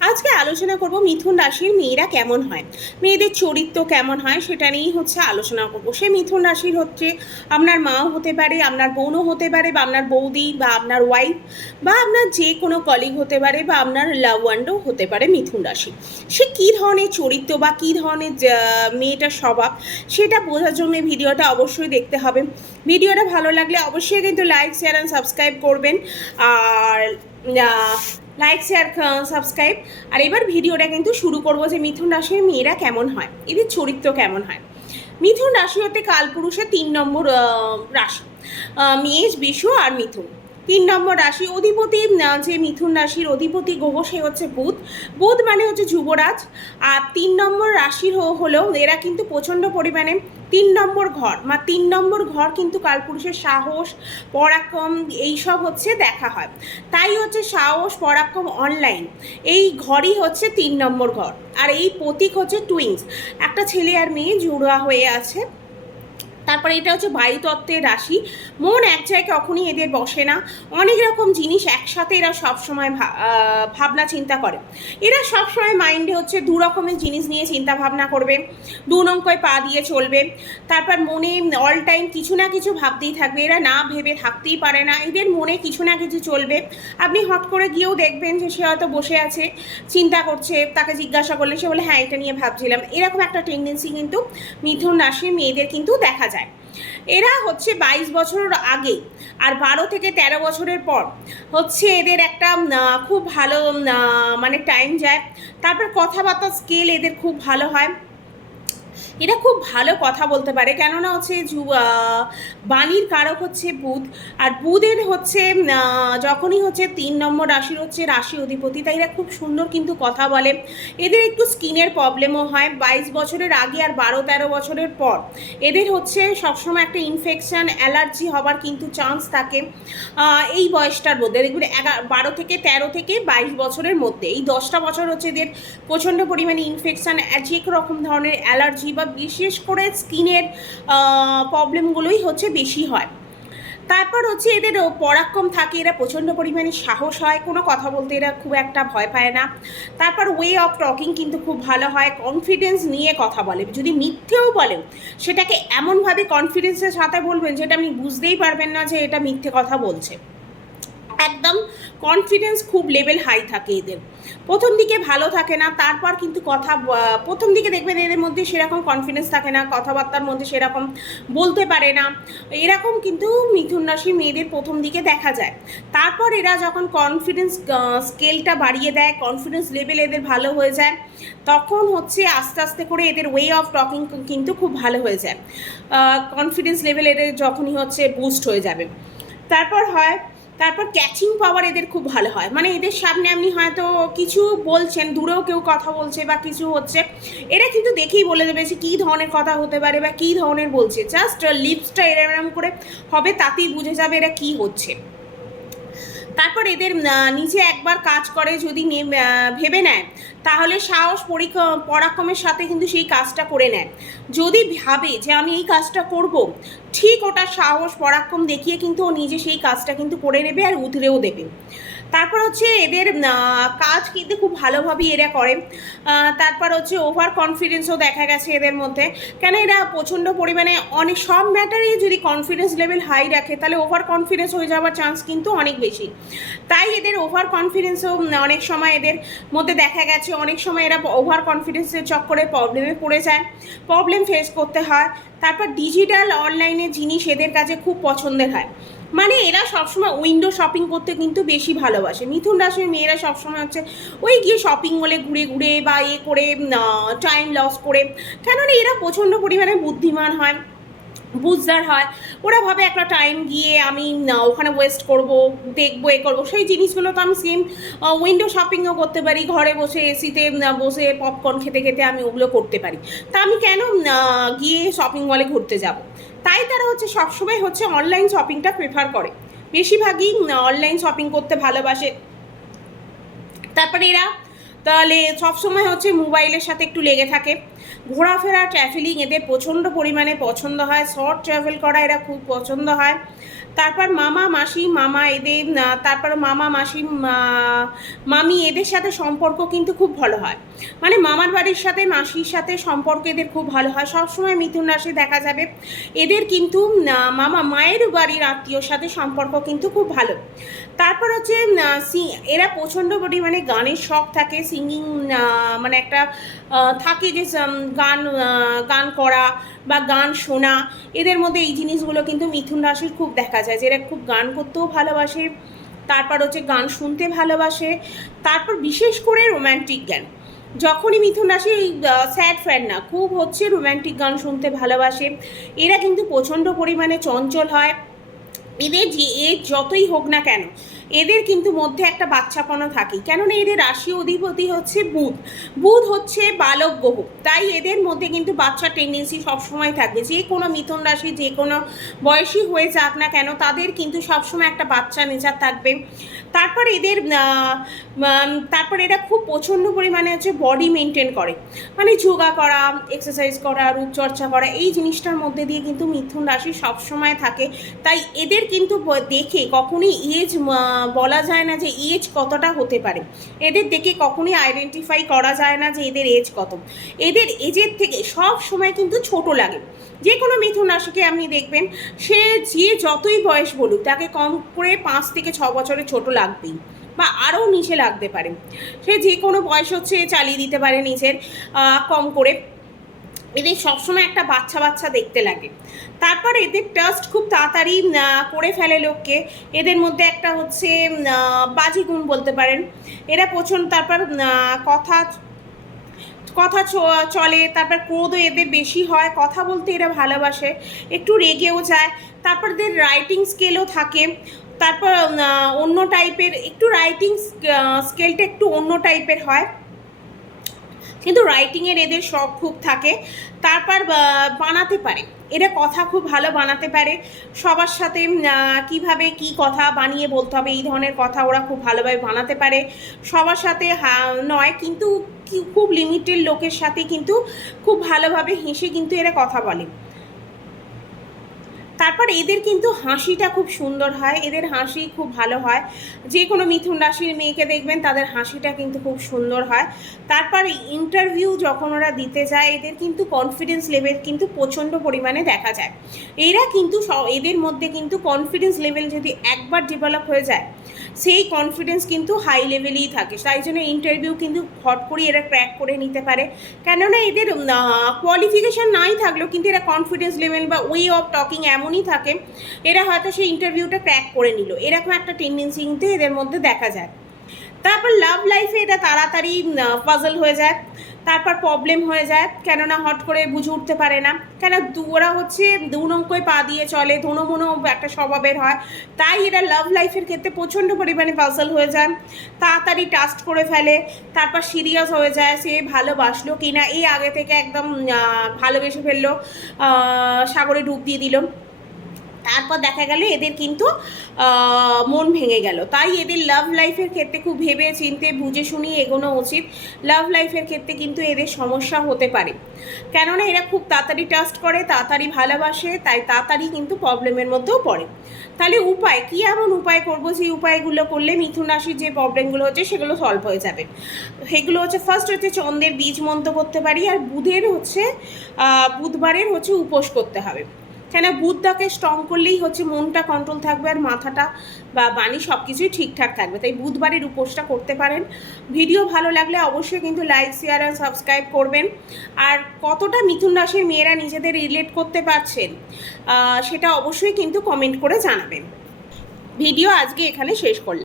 আজকে আলোচনা করব মিথুন রাশির মেয়েরা কেমন হয়, মেয়েদের চরিত্র কেমন হয় সেটা নিয়েই আলোচনা করব। সে মিথুন রাশির আপনার মাও হতে পারে, আপনার বোনও হতে পারে, বা আপনার বৌদি, বা আপনার ওয়াইফ, বা আপনার যে কোনো কলিগ হতে পারে, বা আপনার লাভ ওয়ানও হতে পারে মিথুন রাশি। সে কী ধরনের চরিত্র বা কী ধরনের মেয়েটার স্বভাব সেটা বোঝার জন্য ভিডিওটা অবশ্যই দেখতে হবে। ভিডিওটা ভালো লাগলে অবশ্যই কিন্তু লাইক, শেয়ার অ্যান্ড সাবস্ক্রাইব করবেন। আর লাইক, শেয়ার, সাবস্ক্রাইব। আর এবার ভিডিওটা কিন্তু শুরু করব যে মিথুন রাশির মেয়েরা কেমন হয়, এদের চরিত্র কেমন হয়। মিথুন রাশি হতে কালপুরুষের 3 নম্বর রাশি, মেষ, বৃষ আর মিথুন। 3 নম্বর রাশি অধিপতি, যে মিথুন রাশির অধিপতি গ্রহ সে হচ্ছে বুধ। বুধ মানে হচ্ছে যুবরাজ। আর 3 নম্বর রাশির হলেও এরা কিন্তু প্রচণ্ড পরিমাণে 3 নম্বর ঘর, 3 নম্বর ঘর কিন্তু কালপুরুষের সাহস, পরাক্রম এইসব দেখা হয়। তাই সাহস, পরাক্রম, অনলাইন এই ঘরই 3 নম্বর ঘর। আর এই প্রতীক টুইন্স, একটা ছেলে আর মেয়ে জুড়া হয়ে আছে। তারপরে এটা বায়ুতত্ত্বের রাশি। মন এক জায়গায় কখনই এদের বসে না, অনেক রকম জিনিস একসাথে এরা সবসময় ভাবনা চিন্তা করে। এরা সবসময় মাইন্ডে দু রকমের জিনিস নিয়ে চিন্তা ভাবনা করবে, দু নৌকায় পা দিয়ে চলবে। তারপর মনে অল টাইম কিছু না কিছু ভাবতেই থাকবে, এরা না ভেবে থাকতেই পারে না, এদের মনে কিছু না কিছু চলবে। আপনি হট করে গিয়েও দেখবেন যে সে হয়তো বসে আছে, চিন্তা করছে, তাকে জিজ্ঞাসা করলে সে বলে হ্যাঁ এটা নিয়ে ভাবছিলাম। এরকম একটা টেন্ডেন্সি কিন্তু মিথুন রাশির মেয়েদের কিন্তু দেখা যায়। এরা 22 বছরের আগে আর 12 থেকে 13 বছরের পর এদের একটা খুব ভালো মানে টাইম যায়। তারপর কথাবার্তা স্কেল এদের খুব ভালো হয়, এরা খুব ভালো কথা বলতে পারে। কেননা বাণীর কারক বুধ, আর বুধের যখনই 3 নম্বর রাশির রাশি অধিপতি, তাই এরা খুব সুন্দর কিন্তু কথা বলে। এদের একটু স্কিনের প্রবলেমও হয় 22 বছরের আগে আর 12-13 বছরের পর। এদের সবসময় একটা ইনফেকশান, অ্যালার্জি হবার কিন্তু চান্স থাকে এই বয়সটার মধ্যে। দেখবেন 12 থেকে 13 থেকে 22 বছরের মধ্যে, এই 10টা বছর এদের প্রচণ্ড পরিমাণে ইনফেকশান, যে রকম ধরনের অ্যালার্জি বা বিশেষ করে স্কিনের প্রবলেমগুলোই বেশি হয়। তারপর এদের পরাক্রম থাকে, এরা প্রচণ্ড পরিমাণে সাহস হয়, কোনো কথা বলতে এরা খুব একটা ভয় পায় না। তারপর ওয়ে অফ টকিং কিন্তু খুব ভালো হয়, কনফিডেন্স নিয়ে কথা বলে। যদি মিথ্যেও বলেন সেটাকে এমনভাবে কনফিডেন্সের সাথে বলবেন যেটা আপনি বুঝতেই পারবেন না যে এটা মিথ্যে কথা বলছে। একদম কনফিডেন্স খুব লেভেল হাই থাকে এদের। প্রথম দিকে ভালো থাকে না, তারপর কিন্তু প্রথম দিকে দেখবেন এদের মধ্যে সেরকম কনফিডেন্স থাকে না, কথাবার্তার মধ্যে সেরকম বলতে পারে না। এরকম কিন্তু মিথুন রাশির মেয়েদের প্রথম দিকে দেখা যায়। তারপর এরা যখন কনফিডেন্স স্কেলটা বাড়িয়ে দেয়, কনফিডেন্স লেভেল এদের ভালো হয়ে যায়, তখন আস্তে আস্তে করে এদের ওয়ে অফ টকিং কিন্তু খুব ভালো হয়ে যায়। কনফিডেন্স লেভেল এদের যখনই বুস্ট হয়ে যাবে। তারপর ক্যাচিং পাওয়ার এদের খুব ভালো হয়। মানে এদের সামনে আপনি হয়তো কিছু বলছেন, দূরেও কেউ কথা বলছে বা কিছু এরা কিন্তু দেখেই বলে দেবে যে কী ধরনের কথা হতে পারে বা কী ধরনের বলছে। জাস্ট লিপসটা এরকম করে হবে, তাতেই বুঝে যাবে এরা কী হচ্ছে। তারপর এদের নিজে একবার কাজ করে যদি ভেবে নেয়, তাহলে সাহস, পরাক্রমের সাথে কিন্তু সেই কাজটা করে নেয়। যদি ভাবে যে আমি এই কাজটা করব, ঠিক ওটা সাহস, পরাক্রম দেখিয়ে কিন্তু ও নিজে সেই কাজটা কিন্তু করে নেবে আর উতরেও দেবে। তারপর এদের কাজ কিন্তু খুব ভালোভাবেই এরা করে। তারপর ওভার কনফিডেন্সও দেখা গেছে এদের মধ্যে। কেন এরা প্রচণ্ড পরিমাণে অনেক সব ম্যাটারে যদি কনফিডেন্স লেভেল হাই রাখে, তাহলে ওভার কনফিডেন্স হয়ে যাওয়ার চান্স কিন্তু অনেক বেশি। তাই এদের ওভার কনফিডেন্সও অনেক সময় এদের মধ্যে দেখা গেছে। অনেক সময় এরা ওভার কনফিডেন্সের চক্করে প্রবলেমে পড়ে যায়, প্রবলেম ফেস করতে হয়। তারপর ডিজিটাল অনলাইনে জিনিস এদের কাছে খুব পছন্দের হয়। মানে এরা সবসময় উইন্ডো শপিং করতে কিন্তু বেশি ভালোবাসে। মিথুন রাশির মেয়েরা সবসময় ওই গিয়ে শপিং মলে ঘুরে ঘুরে বা করে টাইম লস করে। কেননা এরা প্রচণ্ড পরিমাণে বুদ্ধিমান হয়, বুঝদার হয়। ওরা ভাবে একটা টাইম গিয়ে আমি ওখানে ওয়েস্ট করব, দেখবো, করবো, সেই জিনিসগুলো তো আমি সেম উইন্ডো শপিংও করতে পারি। ঘরে বসে এসিতে বসে পপকর্ন খেতে খেতে আমি ওগুলো করতে পারি। তা আমি কেন গিয়ে শপিং মলে ঘুরতে যাব? তাই তারা সবসময় অনলাইন শপিংটা প্রেফার করে, বেশিরভাগই অনলাইন শপিং করতে ভালোবাসে। তারপরে এরা তাহলে সবসময় মোবাইলের সাথে একটু লেগে থাকে। ঘোরাফেরা, ট্রাভেলিং এদের প্রচণ্ড পরিমাণে পছন্দ হয়, শর্ট ট্রাভেল করা এরা খুব পছন্দ হয়। তারপর মামা মাসি মামা এদের তারপর মামা মাসি মামি এদের সাথে সম্পর্ক কিন্তু খুব ভালো হয়, মানে মামার বাড়ির সাথে মাসির সাথে সম্পর্ক এদের খুব ভালো হয়। সবসময় মিথুন রাশি দেখা যাবে এদের কিন্তু মামা মায়ের বাড়ির আত্মীয়র সাথে সম্পর্ক কিন্তু খুব ভালো। তারপর হচ্ছে এরা প্রচণ্ড পরিমাণে গানের শখ থাকে, সিঙ্গিং মানে একটা থাকে যে গান গান করা বা গান শোনা, এদের মধ্যে এই জিনিসগুলো কিন্তু মিথুন রাশির খুব দেখা যায় যে এরা খুব গান করতেও ভালোবাসে, তারপর হচ্ছে গান শুনতে ভালোবাসে। তারপর বিশেষ করে রোম্যান্টিক গান, যখনই মিথুন রাশি স্যাড ফ্যাড না, খুব হচ্ছে রোম্যান্টিক গান শুনতে ভালোবাসে। এরা কিন্তু প্রচণ্ড পরিমাণে চঞ্চল হয়, এদের যে এজ যতই হোক না কেন এদের কিন্তু মধ্যে একটা বাচ্চাপনা থাকে, কেননা এদের রাশি অধিপতি হচ্ছে বুধ, বুধ হচ্ছে বালক গ্রহ, তাই এদের মধ্যে কিন্তু বাচ্চা টেন্ডেন্সি সবসময় থাকবে। যে কোনো মিথুন রাশি যে কোনো বয়সী হয়ে যাক না কেন তাদের কিন্তু সবসময় একটা বাচ্চা নেচার থাকবে। তারপর এরা খুব প্রচণ্ড পরিমাণে হচ্ছে বডি মেনটেন করে, মানে যোগা করা, এক্সারসাইজ করা, রূপচর্চা করা, এই জিনিসটার মধ্যে দিয়ে কিন্তু মিথুন রাশি সবসময় থাকে। তাই এদের কিন্তু দেখে কখনোই এজ বলা যায় না যে এজ কতটা হতে পারে, এদের দেখে কখনোই আইডেন্টিফাই করা যায় না যে এদের এজ কত। এদের এজের থেকে সব সময় কিন্তু ছোট লাগে। যে কোনো মিথুন রাশিকে আপনি দেখবেন সে যে যতই বয়স বলুক তাকে কম করে 5 থেকে 6 বছরের ছোট লাগবেই, বা আরও নিচে লাগতে পারে, সে যে কোনো বয়স হচ্ছে চালিয়ে দিতে পারে নিজের কম করে। এদের সবসময় একটা বাচ্চা বাচ্চা দেখতে লাগে। তারপর এদের ট্রাস্ট খুব তাড়াতাড়ি করে ফেলে লোককে, এদের মধ্যে একটা হচ্ছে বাজি গুণ বলতে পারেন। এরা প্রচণ্ড তারপর কথা চলে, তারপর ক্রোধও এদের বেশি হয়, কথা বলতে এরা ভালোবাসে, একটু রেগেও যায়। তারপর এদের রাইটিং স্কেলও থাকে, তারপর অন্য টাইপের একটু রাইটিং স্কেলটা একটু অন্য টাইপের হয়, কিন্তু রাইটিংয়ের এদের শখ খুব থাকে। তারপর বানাতে পারে, এরা কথা খুব ভালো বানাতে পারে, সবার সাথে কিভাবে কি কথা বানিয়ে বলতে হবে এই ধরনের কথা ওরা খুব ভালোভাবে বানাতে পারে। সবার সাথে নয়, কিন্তু খুব লিমিটেড লোকের সাথে কিন্তু খুব ভালোভাবে হেসে কিন্তু এরা কথা বলে। তারপর এদের কিন্তু হাসিটা খুব সুন্দর হয়, এদের হাসি খুব ভালো হয়। যে কোনো মিথুন রাশির মেয়েকে দেখবেন তাদের হাসিটা কিন্তু খুব সুন্দর হয়। তারপর ইন্টারভিউ যখন ওরা দিতে যায় এদের কিন্তু কনফিডেন্স লেভেল কিন্তু প্রচণ্ড পরিমাণে দেখা যায়। এরা কিন্তু এদের মধ্যে কিন্তু কনফিডেন্স লেভেল যদি একবার ডেভেলপ হয়ে যায় সেই কনফিডেন্স কিন্তু হাই লেভেলেই থাকে, তাই জন্য ইন্টারভিউ কিন্তু হট করে এরা ক্র্যাক করে নিতে পারে। কেননা এদের কোয়ালিফিকেশান নাই থাকলেও কিন্তু এরা কনফিডেন্স লেভেল বা ওয়ে অফ টকিং এমনই থাকে, এরা হয়তো সেই ইন্টারভিউটা ক্র্যাক করে নিল, এরকম একটা টেন্ডেন্সি কিন্তু এদের মধ্যে দেখা যায়। তারপর লাভ লাইফে এটা তাড়াতাড়ি পাজল হয়ে যায়, তারপর প্রবলেম হয়ে যায়, কেননা হট করে বুঝে উঠতে পারে না, কেন ওরা হচ্ছে দু নৌকোয় পা দিয়ে চলে, ধুনো মুনো একটা স্বভাবের হয়, তাই এরা লাভ লাইফের ক্ষেত্রে প্রচণ্ড পরিমাণে পাজল হয়ে যায়, তাড়াতাড়ি ট্রাস্ট করে ফেলে, তারপর সিরিয়াস হয়ে যায় সে ভালোবাসলো কি না, এই আগে থেকে একদম ভালোবেসে ফেললো, সাগরে ডুব দিয়ে দিল, তারপর দেখা গেল এদের কিন্তু মন ভেঙে গেল। তাই এদের লাভ লাইফের ক্ষেত্রে খুব ভেবে চিন্তে বুঝে শুনিয়ে এগোনো উচিত। লাভ লাইফের ক্ষেত্রে কিন্তু এদের সমস্যা হতে পারে, কেননা এরা খুব তাড়াতাড়ি ট্রাস্ট করে, তাড়াতাড়ি ভালোবাসে, তাই তাড়াতাড়ি কিন্তু প্রবলেমের মধ্যেও পড়ে। তাহলে উপায় কী, এমন উপায় করবো যে উপায়গুলো করলে মিথুন রাশির যে প্রবলেমগুলো হচ্ছে সেগুলো সলভ হয়ে যাবে। সেগুলো হচ্ছে ফার্স্ট হচ্ছে চন্দ্রের বীজ মন্ত্র করতে পারি, আর বুধবারের হচ্ছে উপোস করতে হবে, কেন বুধটাকে স্ট্রং করলেই হচ্ছে মনটা কন্ট্রোল থাকবে আর মাথাটা বা বাণী সব কিছুই ঠিকঠাক থাকবে। তাই বুধবারের উপোসটা করতে পারেন। ভিডিও ভালো লাগলে অবশ্যই কিন্তু লাইক শেয়ার আর সাবস্ক্রাইব করবেন। আর কতটা মিথুন রাশির মেয়েরা নিজেদের রিলেট করতে পারছেন সেটা অবশ্যই কিন্তু কমেন্ট করে জানাবেন। ভিডিও আজকে এখানে শেষ করলাম।